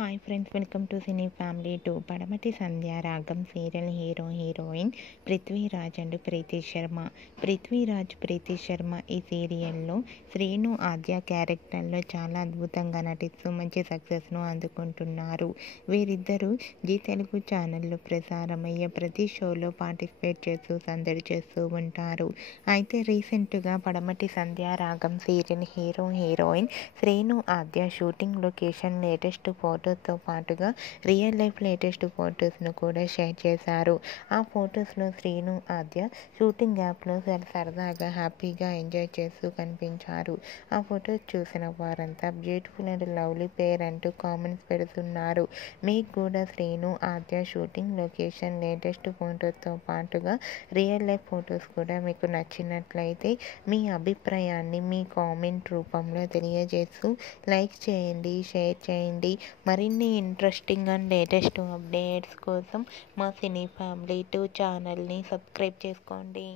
Hi friends, welcome to cine family 2. పడమటి సంధ్య రాగం serial heroine Prithviraj and ప్రీతి శర్మ. ప్రీతి శర్మ ఈ సీరియల్లో శ్రీను ఆద్య క్యారెక్టర్లో చాలా అద్భుతంగా నటిస్తూ మంచి సక్సెస్ను అందుకుంటున్నారు. వీరిద్దరూ జీ తెలుగు ఛానల్లో ప్రసారమయ్యే ప్రతి షోలో పార్టిసిపేట్ చేస్తూ సందడి చేస్తూ ఉంటారు. అయితే రీసెంట్గా పడమటి సంధ్య రాగం సీరియల్ హీరోయిన్ శ్రీను ఆద్య షూటింగ్ లొకేషన్ లేటెస్ట్ ఫోటోతో పాటుగా రియల్ లైఫ్ లేటెస్ట్ ఫొటోస్ను కూడా షేర్ చేశారు. ఆ ఫొటోస్లో శ్రీను ఆద్య షూటింగ్ యాప్లో సరదాగా హ్యాపీగా ఎంజాయ్ చేస్తూ కనిపించారు. ఆ ఫొటోస్ చూసిన వారంతా బ్యూటిఫుల్ అండ్ లవ్లీ పేర్ అంటూ కామెంట్స్ పెడుతున్నారు. మీకు కూడా శ్రీను ఆద్య షూటింగ్ లొకేషన్ లేటెస్ట్ ఫోటోతో పాటుగా రియల్ లైఫ్ ఫొటోస్ కూడా మీకు నచ్చినట్లయితే మీ అభిప్రాయాన్ని మీ కామెంట్ రూపంలో తెలియజేస్తూ లైక్ చేయండి, షేర్ చేయండి. మరిన్ని ఇంట్రెస్టింగ్ అండ్ లేటెస్ట్ అప్డేట్స్ కోసం మా సినీ ఫ్యామిలీ 2 ఛానల్ని సబ్స్క్రైబ్ చేసుకోండి.